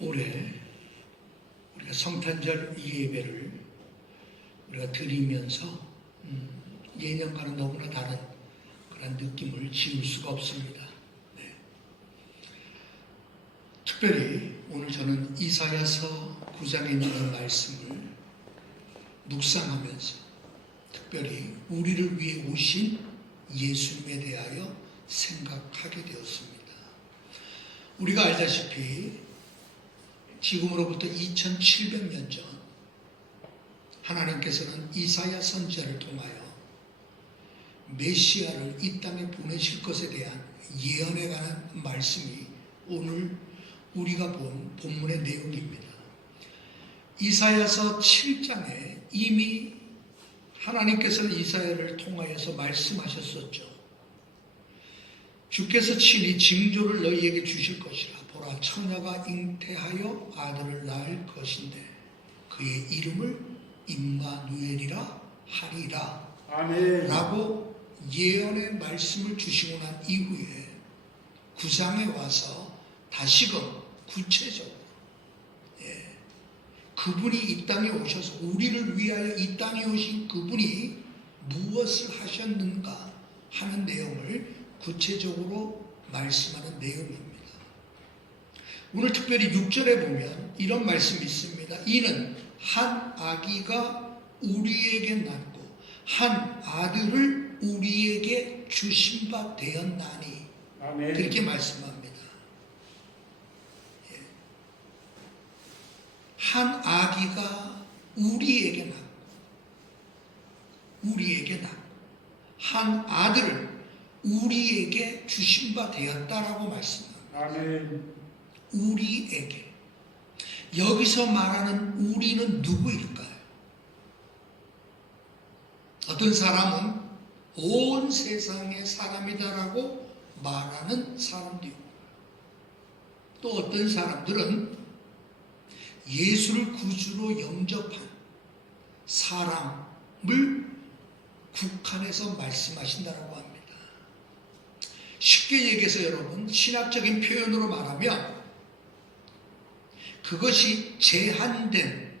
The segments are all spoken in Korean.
올해 우리가 성탄절 예배를 우리가 드리면서 예년과는 너무나 다른 그런 느낌을 지울 수가 없습니다. 네. 특별히 오늘 저는 이사야서 9장에 있는 말씀을 묵상하면서 특별히 우리를 위해 오신 예수님에 대하여 생각하게 되었습니다. 우리가 알다시피 지금으로부터 2700년 전 하나님께서는 이사야 선지자를 통하여 메시아를 이 땅에 보내실 것에 대한 예언에 관한 말씀이 오늘 우리가 본 본문의 내용입니다. 이사야서 7장에 이미 하나님께서는 이사야를 통하여서 말씀하셨었죠. 주께서 친히 징조를 너희에게 주실 것이라. 보라, 처녀가 잉태하여 아들을 낳을 것인데 그의 이름을 임마누엘이라 하리라. 아멘. 라고 예언의 말씀을 주시고 난 이후에 9장에 와서 다시금 구체적으로 그분이 이 땅에 오셔서 우리를 위하여 이 땅에 오신 그분이 무엇을 하셨는가 하는 내용을 구체적으로 말씀하는 내용입니다. 오늘 특별히 6절에 보면 이런 말씀이 있습니다. 이는 한 아기가 우리에게 낳고 한 아들을 우리에게 주신 바 되었나니. 아멘. 그렇게 말씀합니다. 한 아기가 우리에게 낳고 한 아들을 우리에게 주신 바 되었다라고 말씀합니다. 아멘. 우리에게. 여기서 말하는 우리는 누구일까요? 어떤 사람은 온 세상의 사람이다라고 말하는 사람도 있고, 또 어떤 사람들은 예수를 구주로 영접한 사람을 국한해서 말씀하신다고 합니다. 쉽게 얘기해서 여러분, 신학적인 표현으로 말하면 그것이 제한된,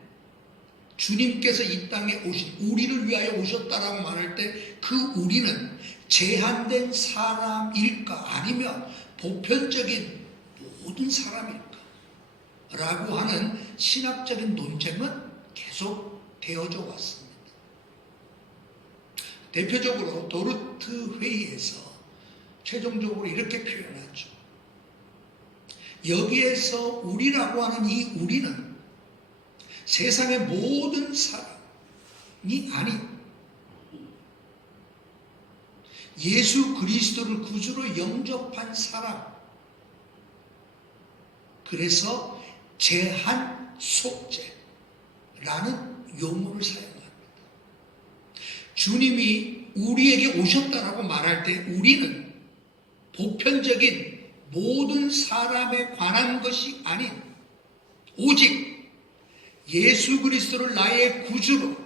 주님께서 이 땅에 오신, 우리를 위하여 오셨다라고 말할 때 그 우리는 제한된 사람일까 아니면 보편적인 모든 사람일까 라고 하는 신학적인 논쟁은 계속 되어져 왔습니다. 대표적으로 도르트 회의에서 최종적으로 이렇게 표현하죠. 여기에서 우리라고 하는 이 우리는 세상의 모든 사람이 아닌 예수 그리스도를 구주로 영접한 사람, 그래서 제한 속죄라는 용어를 사용합니다. 주님이 우리에게 오셨다라고 말할 때 우리는 보편적인 모든 사람에 관한 것이 아닌 오직 예수 그리스도를 나의 구주로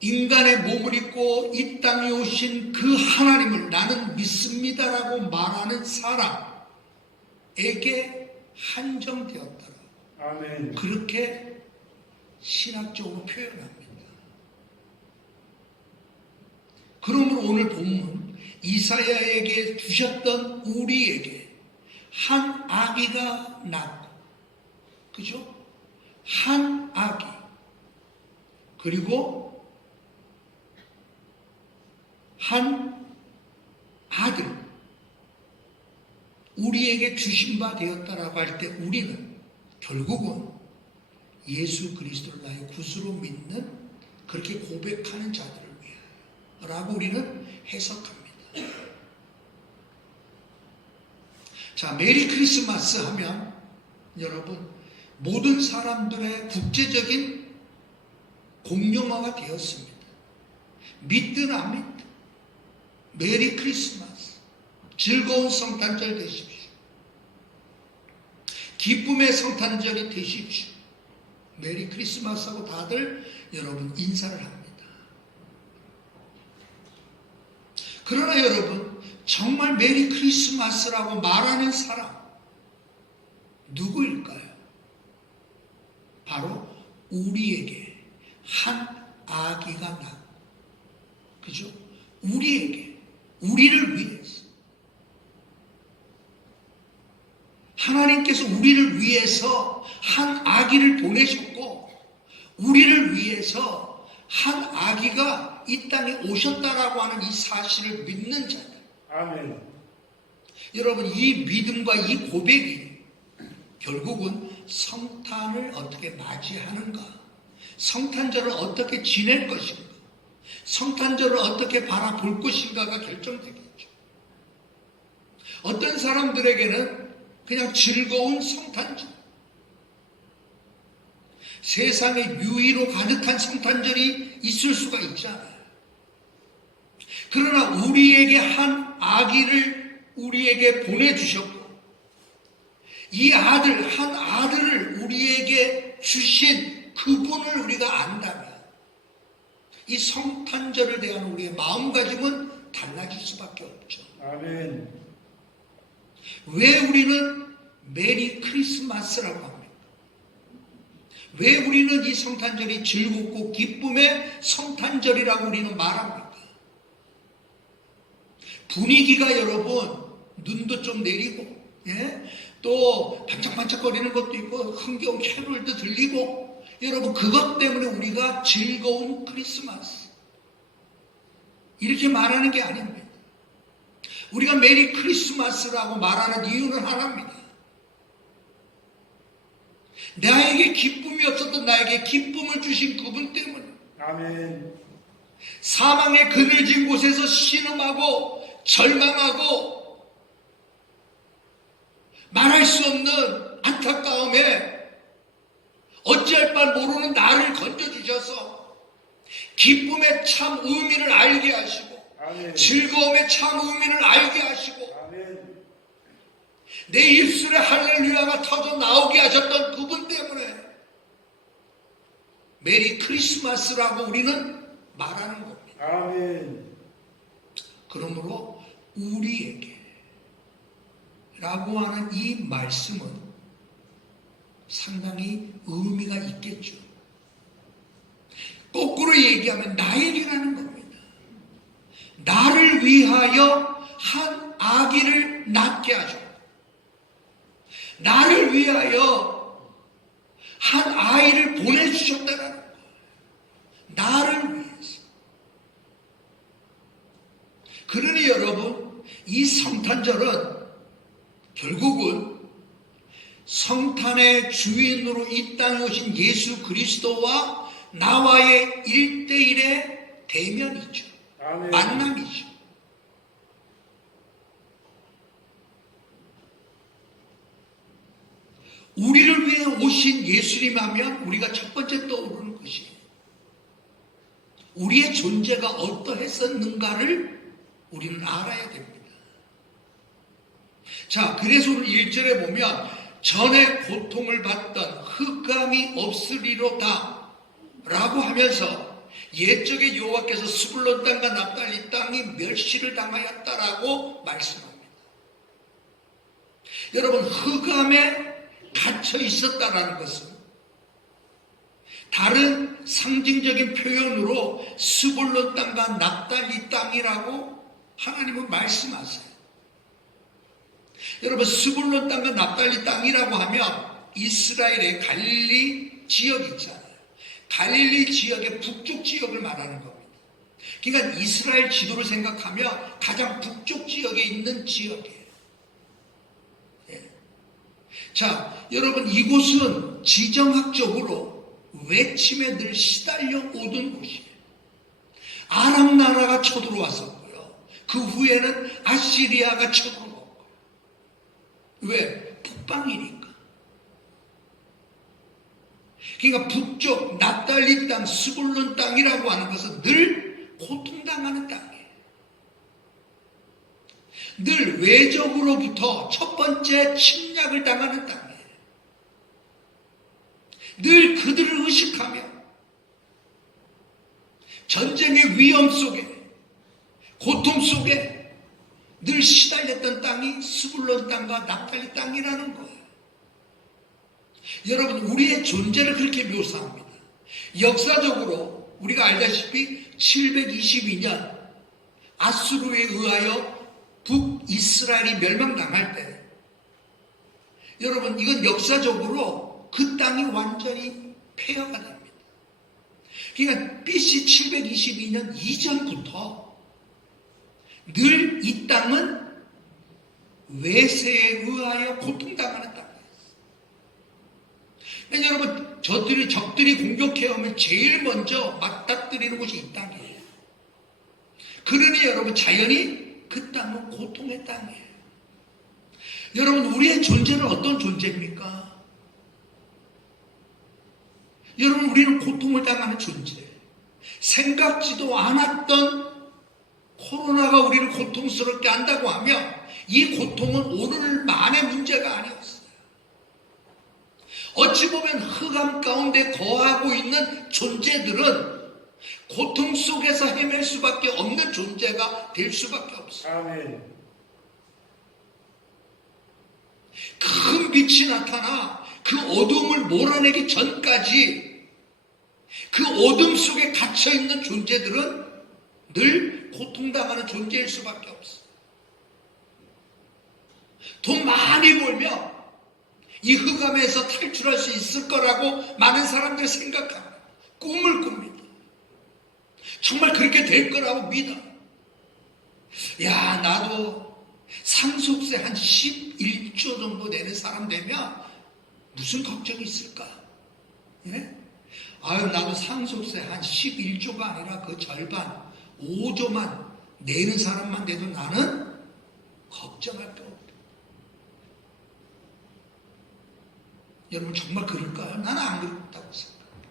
인간의 몸을 입고 이 땅에 오신 그 하나님을 나는 믿습니다라고 말하는 사람에게 한정되었다. 아멘. 그렇게 신학적으로 표현합니다. 그러므로 오늘 본문 이사야에게 주셨던 우리에게 한 아기가 낳고, 그죠? 한 아기, 그리고 한 아들, 우리에게 주신 바 되었다라고 할 때 우리는 결국은 예수 그리스도를 나의 구주로 믿는, 그렇게 고백하는 자들을 위하여라고 우리는 해석합니다. 자, 메리 크리스마스 하면 여러분 모든 사람들의 국제적인 공용어가 되었습니다. 믿든 안 믿든 메리 크리스마스, 즐거운 성탄절 되십시오. 기쁨의 성탄절이 되십시오. 메리 크리스마스하고 다들 여러분 인사를 합니다. 그러나 여러분, 정말 메리 크리스마스라고 말하는 사람, 누구일까요? 바로 우리에게 한 아기가 나. 그죠? 우리에게, 우리를 위해서. 하나님께서 우리를 위해서 한 아기를 보내셨고, 우리를 위해서 한 아기가 이 땅에 오셨다라고 하는 이 사실을 믿는 자들. 아멘. 여러분, 이 믿음과 이 고백이 결국은 성탄을 어떻게 맞이하는가, 성탄절을 어떻게 지낼 것인가, 성탄절을 어떻게 바라볼 것인가가 결정되겠죠. 어떤 사람들에게는 그냥 즐거운 성탄절, 세상에 유의로 가득한 성탄절이 있을 수가 있잖아요. 그러나 우리에게 한 아기를 우리에게 보내주셨고, 이 아들, 한 아들을 우리에게 주신 그분을 우리가 안다면 이 성탄절에 대한 우리의 마음가짐은 달라질 수밖에 없죠. 아멘. 왜 우리는 메리 크리스마스라고 합니까? 왜 우리는 이 성탄절이 즐겁고 기쁨의 성탄절이라고 우리는 말합니까? 분위기가 여러분 눈도 좀 내리고, 또 반짝반짝거리는 것도 있고 흥겨운 캐롤도 들리고, 여러분 그것 때문에 우리가 즐거운 크리스마스 이렇게 말하는 게 아닙니다. 우리가 메리 크리스마스라고 말하는 이유는 하나입니다. 나에게 기쁨이 없었던 나에게 기쁨을 주신 그분 때문에, 아멘. 사망의 그늘진 곳에서 신음하고 절망하고 말할 수 없는 안타까움에 어찌할 바 모르는 나를 건져주셔서 기쁨의 참 의미를 알게 하시고, 아멘. 즐거움의 참 의미를 알게 하시고, 아멘. 내 입술에 할렐루야가 터져 나오게 하셨던 그분 때문에 메리 크리스마스라고 우리는 말하는 겁니다. 아멘. 그러므로 우리에게 라고 하는 이 말씀은 상당히 의미가 있겠죠. 거꾸로 얘기하면 나에게라는 겁니다. 나를 위하여 한 아기를 낳게 하셨고, 나를 위하여 한 아이를 보내주셨다는 거예요. 나를 위해서. 그러니 여러분, 이 성탄절은 결국은 성탄의 주인으로 이 땅에 오신 예수 그리스도와 나와의 1대1의 대면이죠. 아멘. 만남이죠. 우리를 위해 오신 예수님 하면 우리가 첫 번째 떠오르는 것이 우리의 존재가 어떠했었는가를 우리는 알아야 됩니다. 자, 그래서 오늘 1절에 보면 전에 고통을 받던 흑감이 없으리로다 라고 하면서 옛적에 여호와께서 스불론 땅과 납달리 땅이 멸시를 당하였다라고 말씀합니다. 여러분, 흑암에 갇혀 있었다라는 것은 다른 상징적인 표현으로 스불론 땅과 납달리 땅이라고 하나님은 말씀하세요. 여러분, 스불론 땅과 납달리 땅이라고 하면 이스라엘의 갈릴리 지역 있잖아요. 갈릴리 지역의 북쪽 지역을 말하는 겁니다. 그러니까 이스라엘 지도를 생각하면 가장 북쪽 지역에 있는 지역이에요. 자, 여러분, 이곳은 지정학적으로 외침에 늘 시달려 오던 곳이에요. 아람 나라가 쳐들어왔었고요. 그 후에는 아시리아가 쳐들어왔고요. 왜? 북방이니까. 그러니까 북쪽 납달리 땅, 스불론 땅이라고 하는 것은 늘 고통당하는 땅이에요. 늘 외적으로부터 첫 번째 침략을 당하는 땅이에요. 늘 그들을 의식하며 전쟁의 위험 속에, 고통 속에 늘 시달렸던 땅이 스불론 땅과 납달리 땅이라는 거예요. 여러분, 우리의 존재를 그렇게 묘사합니다. 역사적으로 우리가 알다시피 722년 아수르에 의하여 북이스라엘이 멸망당할 때, 여러분, 이건 역사적으로 그 땅이 완전히 폐허가 됩니다. 그러니까 BC 722년 이전부터 늘 이 땅은 외세에 의하여 고통당하는 땅이었어요. 그러니까 여러분, 적들이 공격해오면 제일 먼저 맞닥뜨리는 곳이 이 땅이에요. 그러니 여러분, 자연히 그 땅은 고통의 땅이에요. 여러분, 우리의 존재는 어떤 존재입니까? 여러분, 우리는 고통을 당하는 존재예요. 생각지도 않았던 코로나가 우리를 고통스럽게 한다고 하면 이 고통은 오늘만의 문제가 아니었어요. 어찌 보면 흑암 가운데 거하고 있는 존재들은 고통 속에서 헤맬 수밖에 없는 존재가 될 수밖에 없어요. 아멘. 큰 빛이 나타나 그 어둠을 몰아내기 전까지 그 어둠 속에 갇혀있는 존재들은 늘 고통당하는 존재일 수밖에 없어요. 돈 많이 벌면 이 흑암에서 탈출할 수 있을 거라고 많은 사람들이 생각합니다. 꿈을 꿉니다. 정말 그렇게 될 거라고 믿어. 야, 나도 상속세 한 11조 정도 내는 사람 되면 무슨 걱정이 있을까? 예? 아유, 나도 상속세 한 11조가 아니라 그 절반 5조만 내는 사람만 돼도 나는 걱정할 게 없다. 여러분, 정말 그럴까요? 나는 안 그렇다고 생각합니다.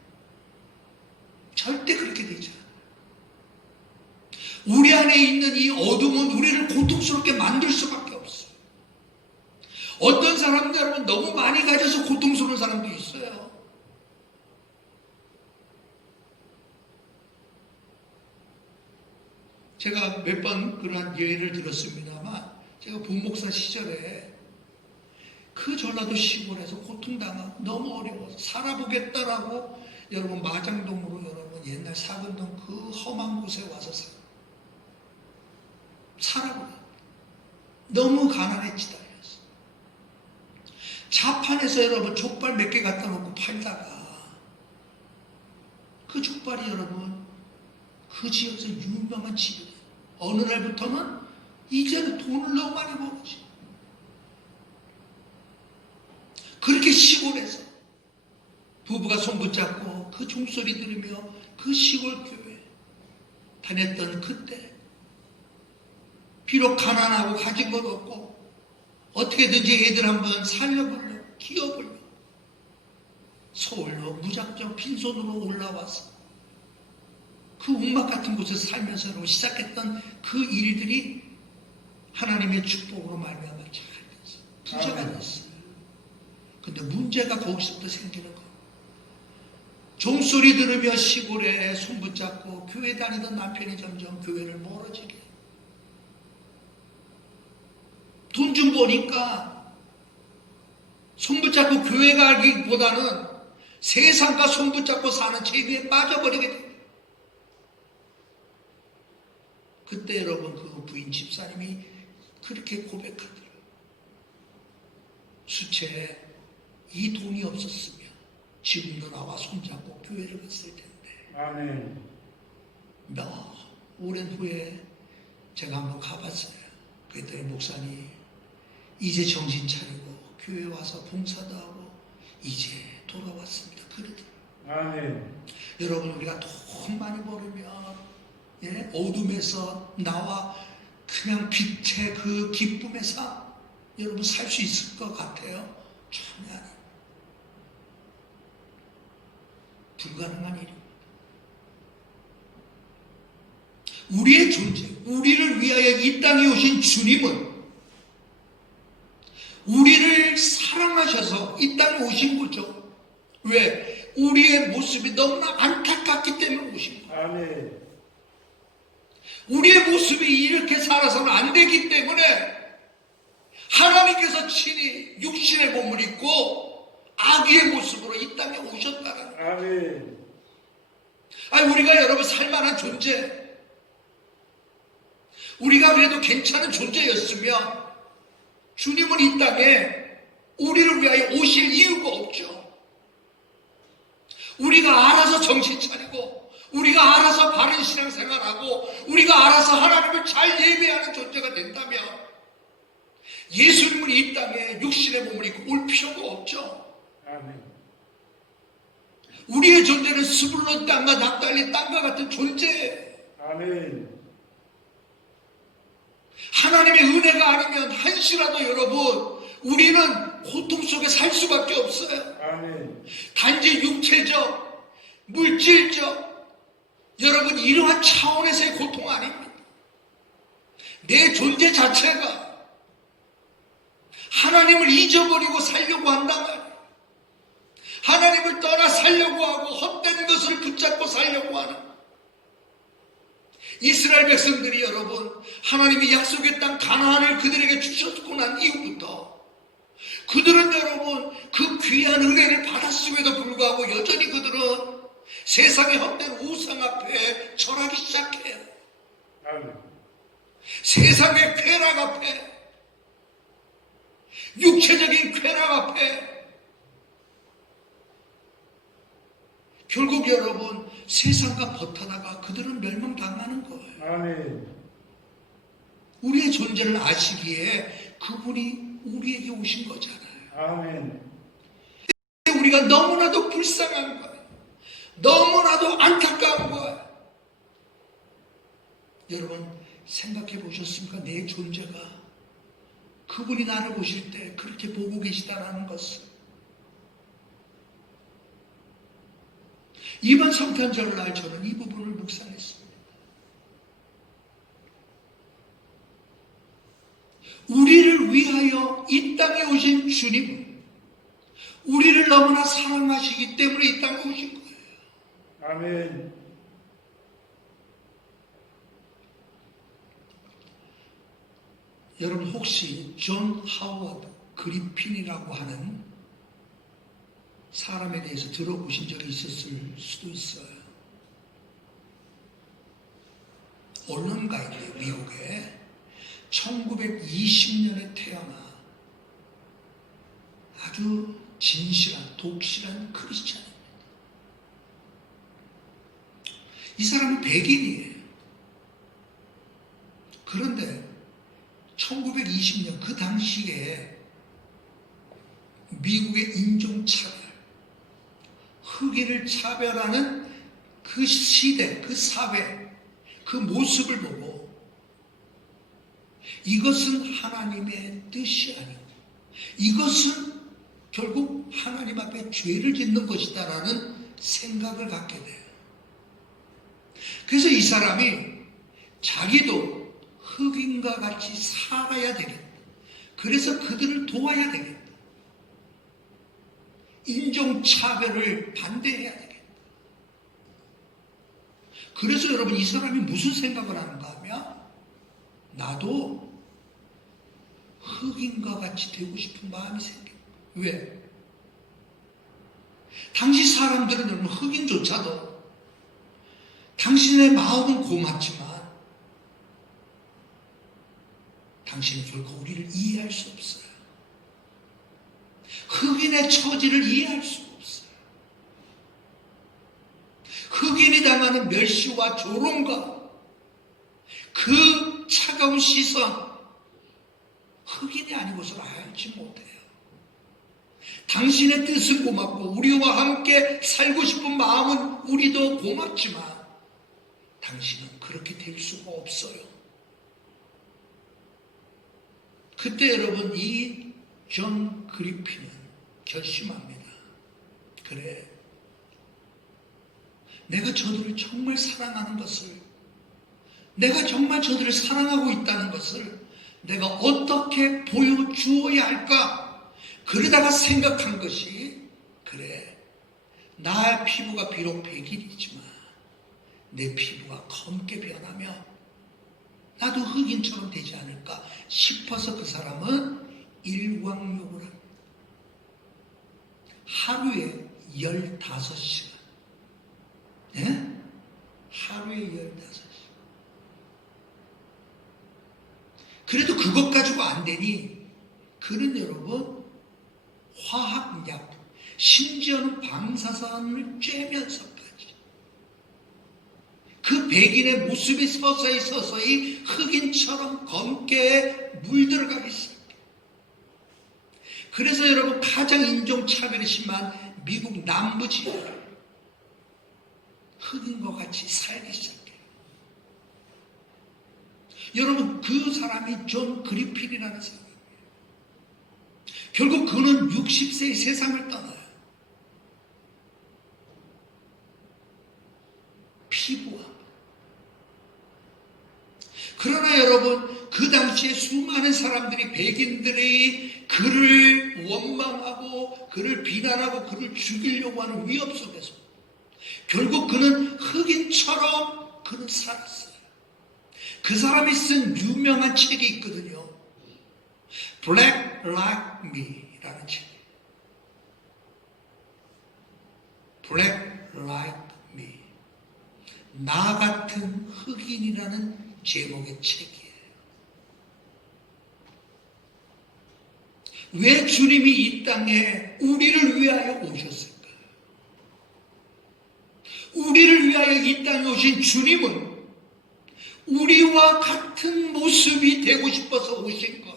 절대 그렇게 되지 않아요. 우리 안에 있는 이 어둠은 우리를 고통스럽게 만들 수밖에 없어요. 어떤 사람들, 여러분, 너무 많이 가져서 고통스러운 사람도 있어요. 제가 몇 번 그러한 예를 들었습니다만, 제가 부목사 시절에 그 전라도 시골에서 고통당하고 너무 어려워서 살아보겠다라고 여러분 마장동으로 여러분 옛날 사근동 그 험한 곳에 와서 살아보려. 너무 가난에 치달렸어. 자판에서 여러분 족발 몇 개 갖다 놓고 팔다가 그 족발이 여러분 그 지역에서 유명한 집이에요. 어느 날부터는 이제는 돈을 너무 많이 벌었지. 그렇게 시골에서 부부가 손 붙잡고 그 종소리 들으며 그 시골 교회 다녔던 그때, 비록 가난하고 가진 것 없고 어떻게든지 애들 한번 살려보려, 키워보려 서울로 무작정 빈손으로 올라와서 그 웅막 같은 곳에서 살면서 시작했던 그 일들이 하나님의 축복으로 말미암아 잘 됐어요. 부자가 됐어요. 근데 문제가 거기서부터 생기는 거예요. 종소리 들으며 시골에 손 붙잡고 교회 다니던 남편이 점점 교회를 멀어지게. 돈 좀 버니까 손 붙잡고 교회 가기보다는 세상과 손 붙잡고 사는 재미에 빠져버리게 돼요. 그때 여러분 그 부인 집사님이 그렇게 고백하더라고요. 수채 이 돈이 없었으면 지금도 나와 손잡고 교회를 갔을 텐데. 아멘. 몇 오랜 후에 제가 한번 가봤어요. 그랬더니 목사님 이제 정신 차리고 교회 와서 봉사도 하고 이제 돌아왔습니다. 그러더라고요. 아멘. 여러분, 우리가 돈 많이 벌으면 어둠에서 나와 그냥 빛의 그 기쁨에서 여러분 살 수 있을 것 같아요? 전혀 아니에요. 불가능한 일입니다. 우리의 존재, 우리를 위하여 이 땅에 오신 주님은 우리를 사랑하셔서 이 땅에 오신 거죠. 왜? 우리의 모습이 너무나 안타깝기 때문에 오신 거예요. 아멘. 우리의 모습이 이렇게 살아서는 안 되기 때문에 하나님께서 친히 육신의 몸을 입고 아기의 모습으로 이 땅에 오셨다는 거예요. 아멘. 아니, 우리가 여러분 살만한 존재, 우리가 그래도 괜찮은 존재였으면 주님은 이 땅에 우리를 위하여 오실 이유가 없죠. 우리가 알아서 정신 차리고, 우리가 알아서 바른 신앙생활하고, 우리가 알아서 하나님을 잘 예배하는 존재가 된다면 예수님은 이 땅에 육신의 몸을 입고 올 필요가 없죠. 아멘. 우리의 존재는 스불론 땅과 납달리 땅과 같은 존재예요. 아멘. 하나님의 은혜가 아니면 한시라도 여러분, 우리는 고통 속에 살 수밖에 없어요. 아멘. 단지 육체적, 물질적, 여러분 이러한 차원에서의 고통 아닙니다. 내 존재 자체가 하나님을 잊어버리고 살려고 한다면, 하나님을 떠나 살려고 하고 헛된 것을 붙잡고 살려고 하는 이스라엘 백성들이 여러분, 하나님이 약속의 땅 가나안을 그들에게 주셨고 난 이후부터 그들은 여러분 그 귀한 은혜를 받았음에도 불구하고 여전히 그들은 세상의 헛된 우상 앞에 절하기 시작해요. 아멘. 세상의 쾌락 앞에, 육체적인 쾌락 앞에 결국 여러분 세상과 버타다가 그들은 멸망당하는 거예요. 아멘. 우리의 존재를 아시기에 그분이 우리에게 오신 거잖아요. 아멘. 우리가 너무나도 불쌍한 거예요. 너무나도 안타까운 거예요. 여러분 생각해 보셨습니까? 내 존재가 그분이 나를 보실 때 그렇게 보고 계시다라는 것을. 이번 성탄절날 저는 이 부분을 묵상했습니다. 우리를 위하여 이 땅에 오신 주님은 우리를 너무나 사랑하시기 때문에 이 땅에 오신 거예요. 아멘. 여러분 혹시 존 하워드 그리핀이라고 하는 사람에 대해서 들어보신 적이 있었을 수도 있어요. 언론가인데요, 미국에 1920년에 태어나 아주 진실한, 독실한 크리스찬입니다. 이 사람은 백인이에요. 그런데 1920년 그 당시에 미국의 인종차별, 흑인을 차별하는 그 시대, 그 사회, 그 모습을 보고 이것은 하나님의 뜻이 아니고 이것은 결국 하나님 앞에 죄를 짓는 것이다라는 생각을 갖게 돼요. 그래서 이 사람이 자기도 흑인과 같이 살아야 되겠다. 그래서 그들을 도와야 되겠다. 인종차별을 반대해야 되겠다. 그래서 여러분 이 사람이 무슨 생각을 하는가 하면 나도 흑인과 같이 되고 싶은 마음이 생겨요. 왜? 당시 사람들은 여러분 흑인조차도 당신의 마음은 고맙지만 당신은 결코 우리를 이해할 수 없어요. 흑인의 처지를 이해할 수 없어요. 흑인이 당하는 멸시와 조롱과 그 차가운 시선, 흑인이 아니고서는 알지 못해요. 당신의 뜻은 고맙고 우리와 함께 살고 싶은 마음은 우리도 고맙지만 당신은 그렇게 될 수가 없어요. 그때 여러분 이 존 그리핀은 결심합니다. 그래, 내가 저들을 정말 사랑하는 것을, 내가 정말 저들을 사랑하고 있다는 것을 내가 어떻게 보여주어야 할까? 그러다가 생각한 것이, 그래, 나의 피부가 비록 백일이지만 내 피부가 검게 변하면 나도 흑인처럼 되지 않을까 싶어서 그 사람은 일광욕을 합니다. 하루에 15시간. 예? 하루에 15시간. 그래도 그것 가지고 안 되니 그는 여러분 화학약, 심지어는 방사선을 쬐면서까지 그 백인의 모습이 서서히 흑인처럼 검게 물들어가기 시작해요. 그래서 여러분 가장 인종차별이 심한 미국 남부 지역 흑인과 같이 살기 시작해요. 여러분 그 사람이 존 그리핀이라는 사람이에요. 결국 그는 60세의 세상을 떠나요. 피부와. 그러나 여러분 그 당시에 수많은 사람들이 백인들이 그를 원망하고 그를 비난하고 그를 죽이려고 하는 위협 속에서 결국 그는 흑인처럼 그는 살았어요. 그 사람이 쓴 유명한 책이 있거든요. Black Like Me라는 책이에요. Black Like Me. 나 같은 흑인이라는 제목의 책이에요. 왜 주님이 이 땅에 우리를 위하여 오셨을까요? 우리를 위하여 이 땅에 오신 주님은 우리와 같은 모습이 되고 싶어서 오신 거예요.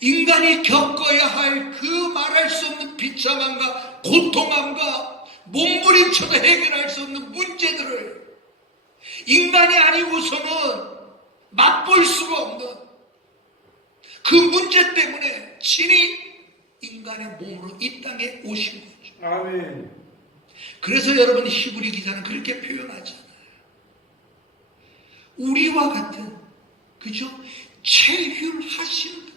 인간이 겪어야 할 그 말할 수 없는 비참함과 고통함과 몸부림쳐도 해결할 수 없는 문제들을 인간이 아니고서는 맛볼 수가 없는 그 문제 때문에 친히 인간의 몸으로 이 땅에 오신 거죠. 아멘. 그래서 여러분 히브리 기자는 그렇게 표현하잖아요. 우리와 같은, 그죠? 체휼하신 분,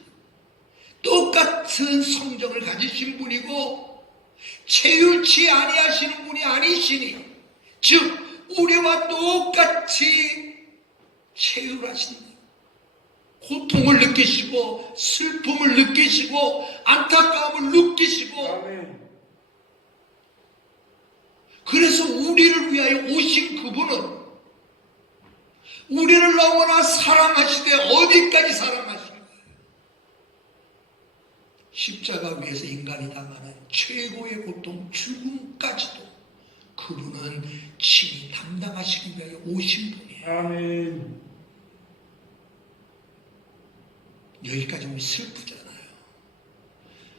똑같은 성정을 가지신 분이고 체휼치 아니하시는 분이 아니시니, 즉 우리와 똑같이 체휼하신 분, 고통을 느끼시고 슬픔을 느끼시고 안타까움을 느끼시고 아멘. 그래서 우리를 위하여 오신 그분은 우리를 너무나 사랑하시되 어디까지 사랑하신 거예요? 십자가 위에서 인간이 당하는 최고의 고통 죽음까지도 그분은 친히 담당하시기 위하여 오신 분이에요. 아멘. 여기까지 오면 슬프잖아요.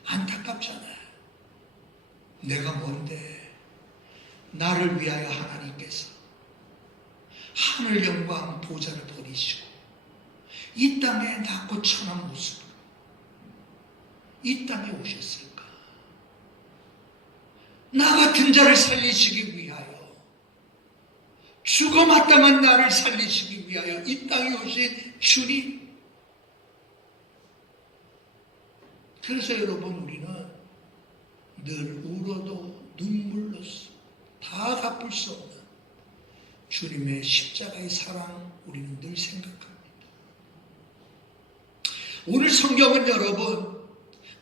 안타깝잖아요. 내가 뭔데 나를 위하여 하나님께서 하늘 영광 보좌를 버리시고 이 땅에 낮고 천한 모습으로 이 땅에 오셨을까? 나 같은 자를 살리시기 위하여, 죽어 마땅한 나를 살리시기 위하여 이 땅에 오신 주님. 그래서 여러분 우리는 늘 울어도 눈물로써 다 갚을 수 없는 주님의 십자가의 사랑 우리는 늘 생각합니다. 오늘 성경은 여러분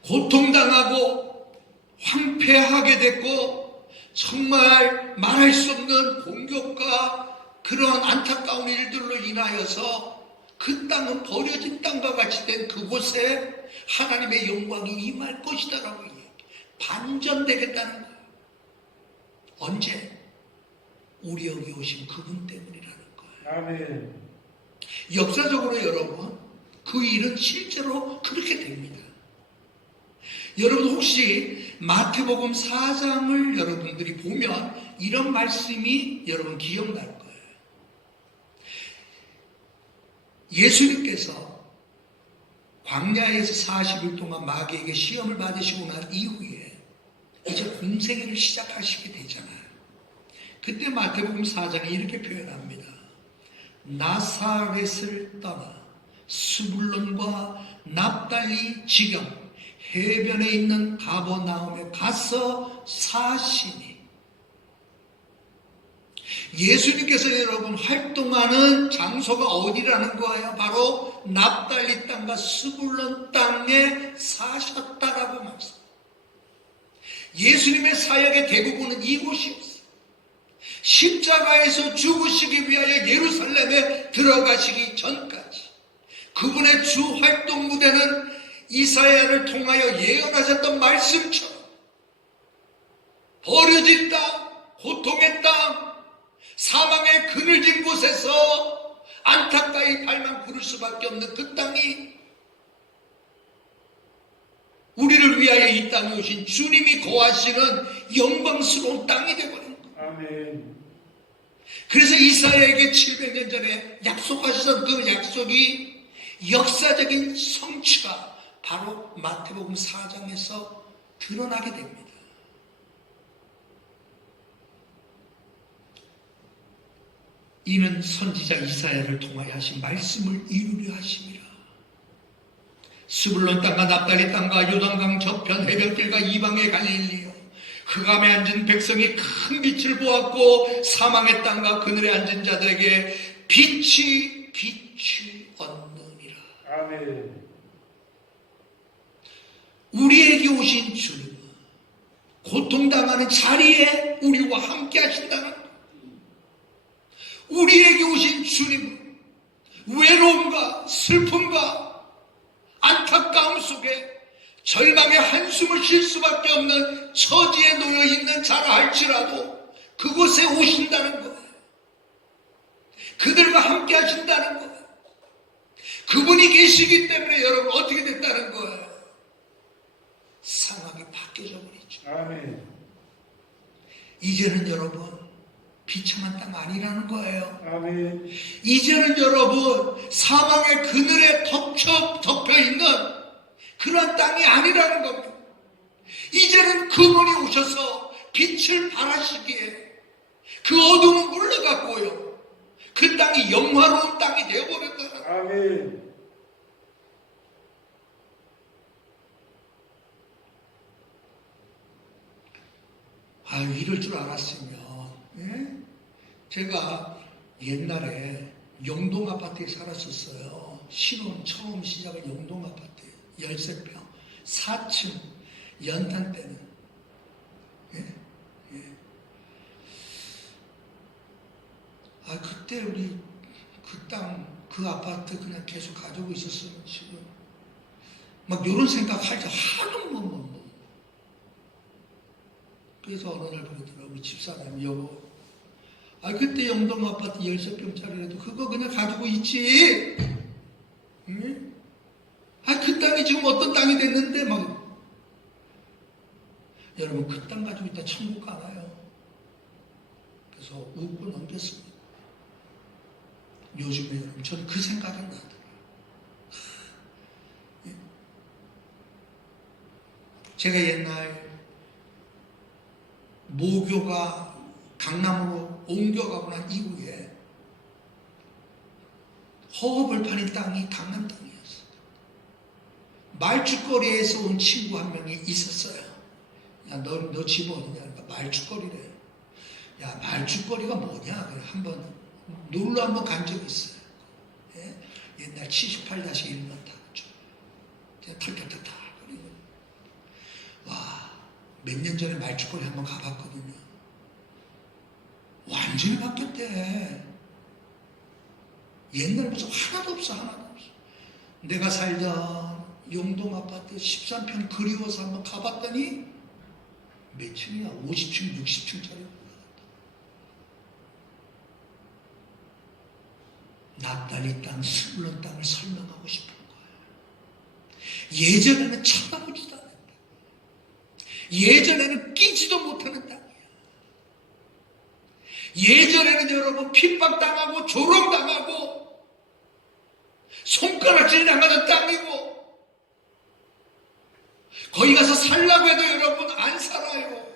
고통당하고 황폐하게 됐고 정말 말할 수 없는 공격과 그런 안타까운 일들로 인하여서 그 땅은 버려진 땅과 같이 된 그곳에 하나님의 영광이 임할 것이다라고 얘기해요. 반전되겠다는 거예요. 언제? 우리 여기 오신 그분 때문이라는 거예요. 아멘. 역사적으로 여러분 그 일은 실제로 그렇게 됩니다. 여러분 혹시 마태복음 4장을 여러분들이 보면 이런 말씀이 여러분 기억날 거예요. 예수님께서 광야에서 40일 동안 마귀에게 시험을 받으시고 난 이후에 이제 공생애를 시작하시게 되잖아요. 그때 마태복음 4장에 이렇게 표현합니다. 나사렛을 떠나 스불론과 납달리 지경 해변에 있는 가버나움에 가서 사시니, 예수님께서 여러분 활동하는 장소가 어디라는 거예요? 바로 납달리 땅과 스불론 땅에 사셨다라고 말씀합니다. 예수님의 사역의 대부분은 이곳이었어요. 십자가에서 죽으시기 위하여 예루살렘에 들어가시기 전까지 그분의 주 활동 무대는 이사야를 통하여 예언하셨던 말씀처럼 버려진 땅, 고통의 땅, 사망의 그늘진 곳에서 안타까이 발만 구를 수밖에 없는 그 땅이 우리를 위하여 이 땅에 오신 주님이 거하시는 영광스러운 땅이 되어버린 거예요. 아멘. 그래서 이사야에게 700년 전에 약속하셨던 그 약속이 역사적인 성취가 바로 마태복음 4장에서 드러나게 됩니다. 이는 선지자 이사야를 통하여 하신 말씀을 이루려 하심이라. 스불론 땅과 납달리 땅과 요단강 저편 해변길과 이방의 갈릴리요, 흑암에 앉은 백성이 큰 빛을 보았고 사망의 땅과 그늘에 앉은 자들에게 빛이 얻느니라. 아멘. 우리에게 오신 주님은 고통당하는 자리에 우리와 함께 하신다는 것. 우리에게 오신 주님은 외로움과 슬픔과 안타까움 속에 절망의 한숨을 쉴 수밖에 없는 처지에 놓여 있는 자라 할지라도 그곳에 오신다는 거예요. 그들과 함께 하신다는 거예요. 그분이 계시기 때문에 여러분 어떻게 됐다는 거예요? 상황이 바뀌어져 버리죠. 아멘. 이제는 여러분 비참한 땅 아니라는 거예요. 아멘. 이제는 여러분 사망의 그늘에 덮여있는 그런 땅이 아니라는 겁니다. 이제는 그분이 오셔서 빛을 발하시기에 그 어둠은 물러갔고요, 그 땅이 영화로운 땅이 되어버렸다는 거예요. 아멘. 이럴 줄 알았으면, 예? 제가 옛날에 영동 아파트에 살았었어요. 신혼 처음 시작은 영동 아파트 13평 4층 연탄 때는, 예? 예. 그때 우리 그 땅, 그 아파트 그냥 계속 가지고 있었으면 지금 막 이런 생각할 때 하도 그래서 어느 날 그러더라고, 우리 집사람이, 여보, 그때 영동 아파트 13평짜리라도 그거 그냥 가지고 있지. 응? 그 땅이 지금 어떤 땅이 됐는데, 막. 여러분, 그 땅 가지고 있다 천국 가나요? 그래서 웃고 넘겼습니다. 요즘에 여러분, 저는 그 생각이 나더라고요. 제가 옛날 모교가 강남으로 옮겨가고 난 이후에 허허벌판인 땅이 강남 땅이었어요. 말죽거리에서 온 친구 한 명이 있었어요. 야, 너 집 어디냐? 그러니까 말죽거리래. 야, 말죽거리가 뭐냐? 그래, 놀러 한번 간 적이 있어요. 예? 옛날 78-1번 타죠. 털털털털. 와, 몇 년 전에 말죽거리 한번 가봤거든요. 완전히 바뀌었대. 옛날 모습 하나도 없어. 내가 살던 영동 아파트 13평 그리워서 한번 가봤더니 몇 층이야? 50층, 60층짜리 올라갔다. 납달리 땅, 스불론 땅을 설명하고 싶은 거예요. 예전에는 쳐다보지도 않았다. 예전에는 끼지도 못하는 땅이야. 예전에는 여러분 핍박당하고 조롱당하고 손가락질 당하는 땅이고, 거기 가서 살라고 해도 여러분 안 살아요.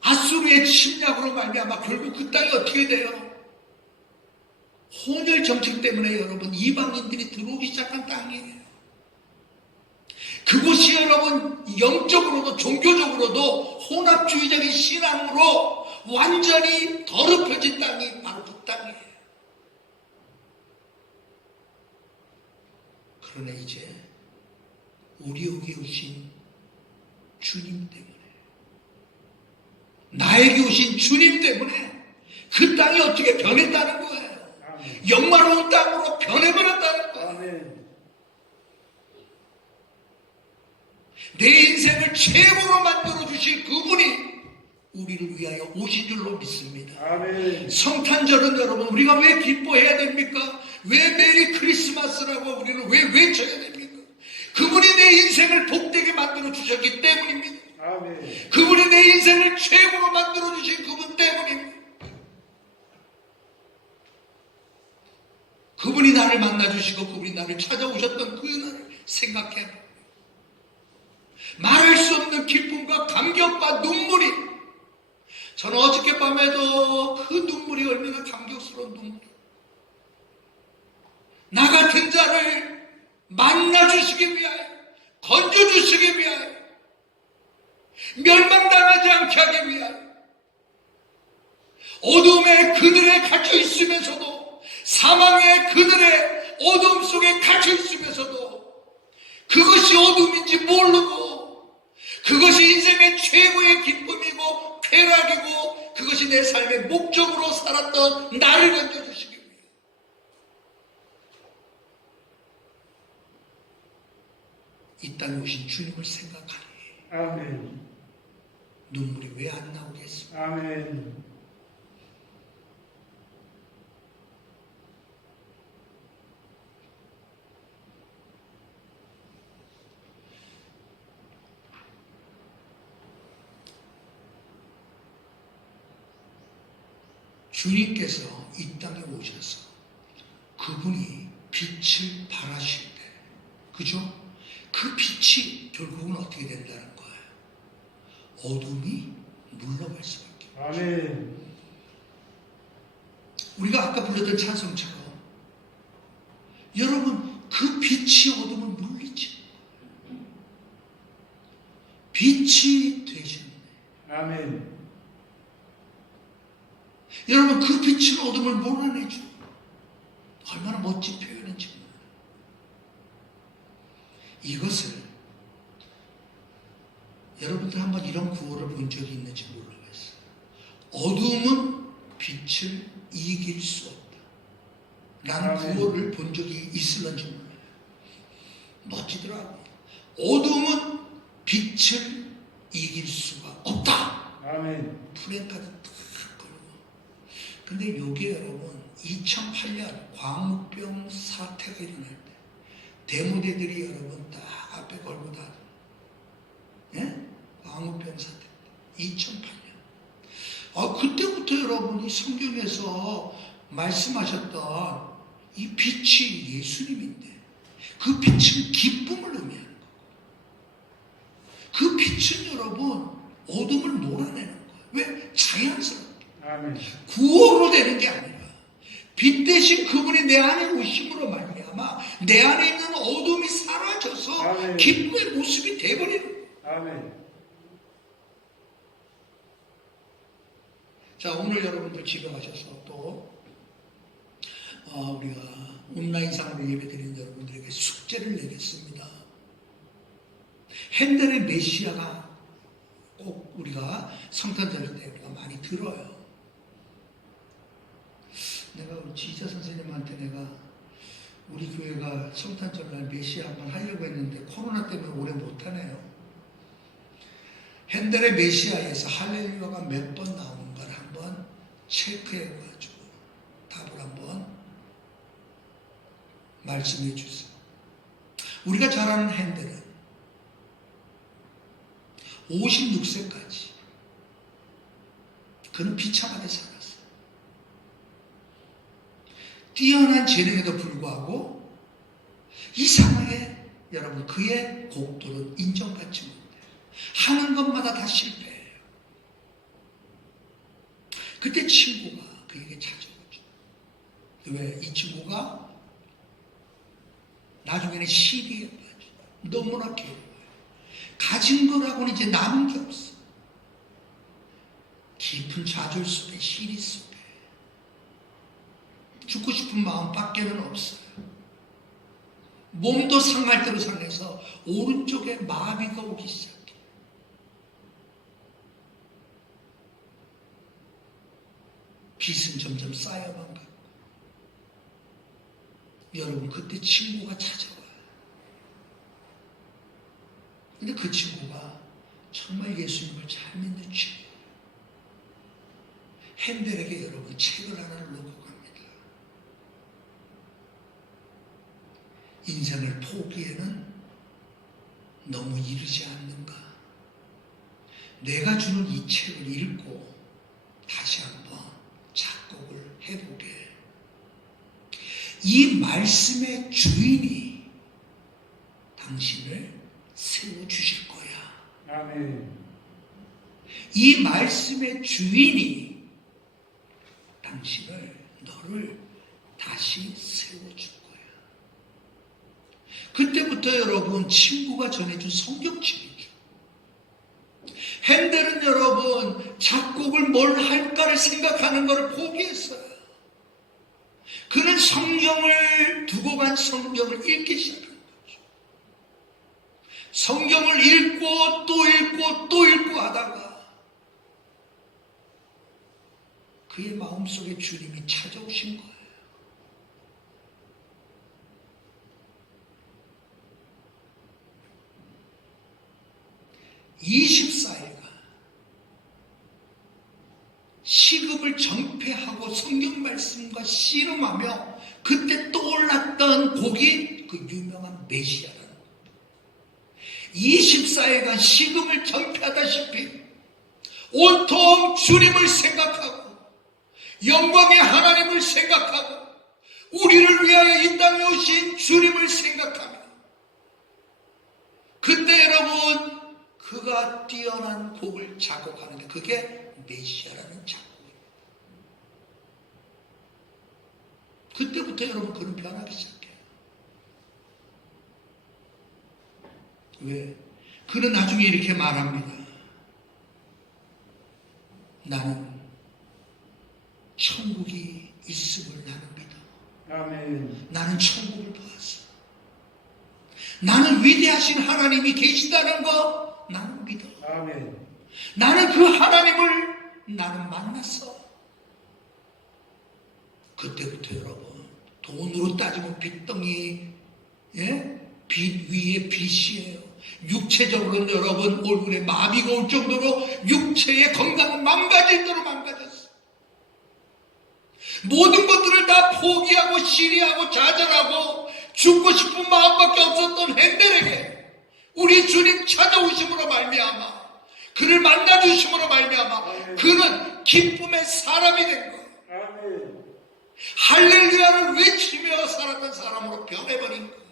아수르의 침략으로 말미암아 결국 그 땅이 어떻게 돼요? 혼혈 정책 때문에 여러분 이방인들이 들어오기 시작한 땅이에요. 그곳이 여러분 영적으로도 종교적으로도 혼합주의적인 신앙으로 완전히 더럽혀진 땅이 바로 그 땅이에요. 그러나 이제 우리에게 오신 주님 때문에, 나에게 오신 주님 때문에 그 땅이 어떻게 변했다는 거예요. 아멘. 영화로운 땅으로 변해버렸다는 거예요. 아멘. 내 인생을 최고로 만들어주신 그분이 우리를 위하여 오신 줄로 믿습니다. 아멘. 성탄절은 여러분 우리가 왜 기뻐해야 됩니까? 왜 메리 크리스마스라고 우리는 왜 외쳐야 됩니까? 그분이 내 인생을 복되게 만들어 주셨기 때문입니다. 아멘. 그분이 내 인생을 최고로 만들어 주신 그분 때문입니다. 그분이 나를 만나 주시고 그분이 나를 찾아오셨던 그 날을 생각해 봐. 말할 수 없는 기쁨과 감격과 눈물이, 저는 어저께 밤에도 그 눈물이 얼마나 감격스러운 눈물. 나 같은 자를 만나주시기 위하여, 건져주시기 위하여, 멸망당하지 않게 하기 위하여, 어둠의 그늘에 갇혀 있으면서도, 사망의 그늘에 어둠 속에 갇혀 있으면서도 그것이 어둠인지 모르고 그것이 인생의 최고의 기쁨이고 쾌락이고 그것이 내 삶의 목적으로 살았던 나를 건져주시기 위해 이 땅에 오신 주님을 생각하니 아멘. 눈물이 왜 안 나오겠습니까? 아멘. 주님께서 이 땅에 오셔서 그분이 빛을 발하실 때, 그죠? 그 빛이 결국은 어떻게 된다는 거예요? 어둠이 물러갈 수밖에 없죠. 아멘. 우리가 아까 불렀던 찬송처럼 여러분 그 빛이 어둠을 물리지. 빛이 되셨네. 아멘. 여러분 그 빛은 어둠을 몰아내죠. 얼마나 멋진 표현인지 몰라요. 이것을 여러분들 한번 이런 구호를 본 적이 있는지 모르겠어요. 어둠은 빛을 이길 수 없다 라는 아멘. 구호를 본 적이 있을런지 몰라요. 멋지더라고요. 어둠은 빛을 이길 수가 없다. 아멘. 플랜카드 딱 걸고. 근데 요게 여러분 2008년 광우병 사태가 일어날 때 대모대들이 여러분 딱 앞에 걸고 다, 예? 광우병 사태 2008년. 그때부터 여러분이 성경에서 말씀하셨던 이 빛이 예수님인데 그 빛은 기쁨을 의미하는 거고 그 빛은 여러분 어둠을 몰아내는 거예요. 왜? 자연스럽게 아멘. 구호로 되는 게 아니라 빛 대신 그분이 내 안에 오심으로 말미암아 내 안에 있는 어둠이 사라져서 아멘. 기쁨의 모습이 돼버리는 거예요. 아멘. 자, 오늘 여러분들 집에 가셔서 또 우리가 온라인상으로 예배드리는 여러분들에게 숙제를 내겠습니다. 핸델의 메시아가 꼭 우리가 성탄절 때 우리가 많이 들어요. 내가 우리 지휘자 선생님한테 내가 우리 교회가 성탄절날 메시아 한번 하려고 했는데 코로나 때문에 오래 못하네요. 핸델의 메시아에서 할렐루야가 몇 번 나오는가를 한번 체크해가지고 답을 한번 말씀해 주세요. 우리가 잘 아는 핸델은 56세까지 그는 비참하게 살았어요. 뛰어난 재능에도 불구하고 이상하게 여러분 그의 곡들은 인정받지 못해요. 하는 것마다 다 실패해요. 그때 친구가 그에게 찾아오죠. 왜? 이 친구가 나중에는 시리에 빠져. 너무나 괴로워요. 가진 거라고는 이제 남은 게 없어. 깊은 좌절 속에 시리 속에 죽고 싶은 마음 밖에는 없어요. 몸도 상할 대로 상해서 오른쪽에 마비가 오기 시작해. 빚은 점점 쌓여만 가고. 여러분, 그때 친구가 찾아와요. 근데 그 친구가 정말 예수님을 잘 믿는 친구. 핸델에게 여러분 책을 하나를 놓고 갑니다. 인생을 포기에는 너무 이르지 않는가? 내가 주는 이 책을 읽고 다시 한번 작곡을 해보게. 이 말씀의 주인이 당신을 세워주실 거야. 아멘. 이 말씀의 주인이 너를 다시 세워줄 거야. 그때부터 여러분 친구가 전해준 성경책이죠. 핸델은 여러분 작곡을 뭘 할까를 생각하는 것을 포기했어요. 그는 성경을 두고 간 성경을 읽기 시작한 거죠. 성경을 읽고 또 읽고 또 읽고 하다가 그의 마음속에 주님이 찾아오신 거예요. (24일간) 시급을 정폐하고 성경 말씀과 씨름하며 그때 떠올랐던 곡이 그 유명한 메시아라는 곡. 24일간 시급을 정폐하다시피 온통 주님을 생각하고 영광의 하나님을 생각하고 우리를 위하여 이 땅에 오신 주님을 생각하며 그때 여러분 그가 뛰어난 곡을 작곡하는데 그게 메시아라는 작곡입니다. 그때부터 여러분 그는 변하기 시작해요. 왜? 그는 나중에 이렇게 말합니다. 나는 천국이 있음을 나는 믿어. 아멘. 나는 천국을 보았어. 나는 위대하신 하나님이 계시다는 거 나는 믿어. 아멘. 나는 그 하나님을 나는 만났어. 그때부터 여러분 돈으로 따지면 빚덩이, 빚 위에 빚이에요. 육체적으로는 여러분 얼굴에 마비가 올 정도로 육체의 건강은 망가질 대로 망가졌어. 모든 것들을 다 포기하고 시리하고 좌절하고 죽고 싶은 마음밖에 없었던 핸델에게 우리 주님 찾아오심으로 말미암아 그를 만나주심으로 말미암아 그는 기쁨의 사람이 된 거예요. 아멘. 할렐루야를 외치며 살았던 사람으로 변해버린 거예요.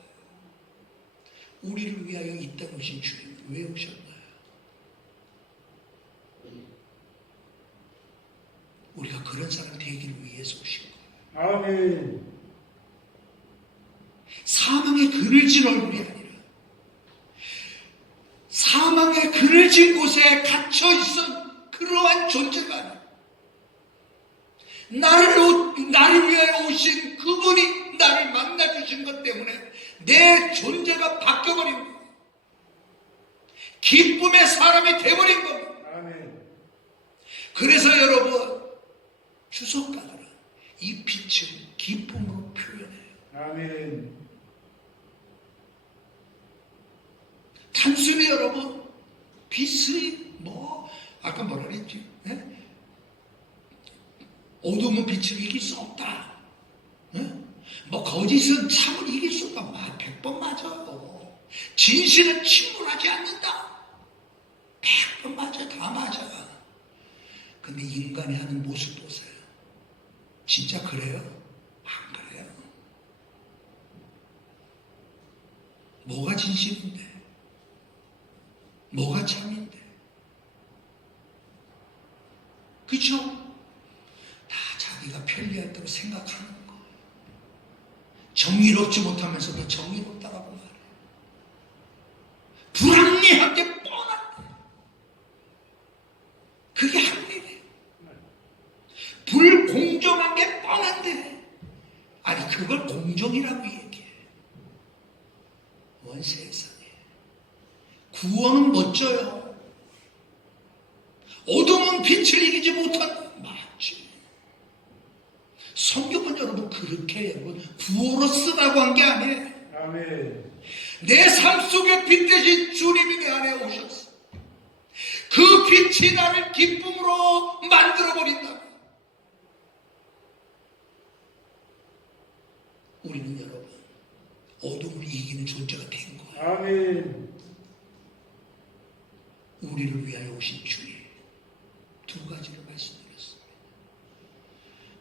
우리를 위하여 이 땅에 오신 주님 왜 오셨나요? 우리가 그런 사람 되기를 위해서 오신 거예요. 아멘. 사망의 그늘진 얼굴이 아니라 사망의 그늘진 곳에 갇혀있던 그러한 존재가 아니라 나를 위하여 오신 그분이 나를 만나주신 것 때문에 내 존재가 바뀌어버린 거예요. 기쁨의 사람이 되어버린 겁니다. 아멘. 그래서 여러분 주석가들은 이 빛을 기쁨으로 표현해요. 아멘. 단순히 여러분 빛이 아까 뭐라 그랬지? 어둠은 빛을 이길 수 없다. 거짓은 참을 이길 수 없다. 100번 맞아요. 진실은 침몰하지 않는다. 100번 맞아요. 다 맞아요. 근데 인간이 하는 모습 보세요. 진짜 그래요? 안 그래요? 뭐가 진실인데? 뭐가 참인데? 그쵸? 다 자기가 편리할 대로 생각하는 거. 정의롭지 못하면서도 정의롭다라고 말해요. 불합리한 게 뻔한데. 그게 합리래요. 불공정한 게 뻔한데. 아니 그걸 공정이라고 얘기해. 온 세상에. 구원은 멋져요. 어둠은 빛을 이기지 못한 맞지. 성경은 여러분 그렇게 여러분 구호로 쓰라고 한 게 아니에요. 아멘. 내 삶 속에 빛 대신 주님이 내 안에 오셨어. 그 빛이 나를 기쁨으로 만들어버린다. 우리는 여러분 어둠을 이기는 존재가 된 거예요. 아멘. 우리를 위하여 오신 주님 두 가지를 말씀드렸습니다.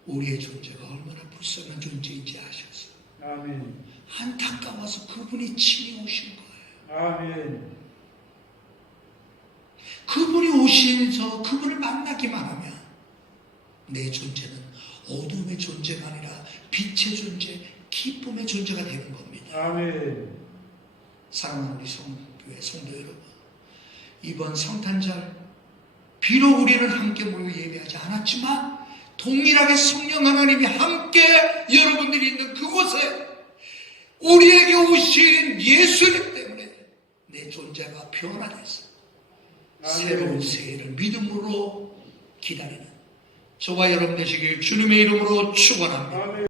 우리의 존재가 얼마나 불쌍한 존재인지 아셔서 아멘. 안타까워서 그분이 친히 오신 거예요. 아멘. 그분이 오시면서 그분을 만나기만 하면 내 존재는 어둠의 존재가 아니라 빛의 존재, 기쁨의 존재가 되는 겁니다. 아멘. 사랑하는 우리 성교회 성도 여러분, 이번 성탄절 비록 우리는 함께 모여 예배하지 않았지만 동일하게 성령 하나님이 함께 여러분들이 있는 그곳에 우리에게 오신 예수님 때문에 내 존재가 변화됐어. 새로운 새해를 믿음으로 기다리는 저와 여러분 되시길 주님의 이름으로 축원합니다.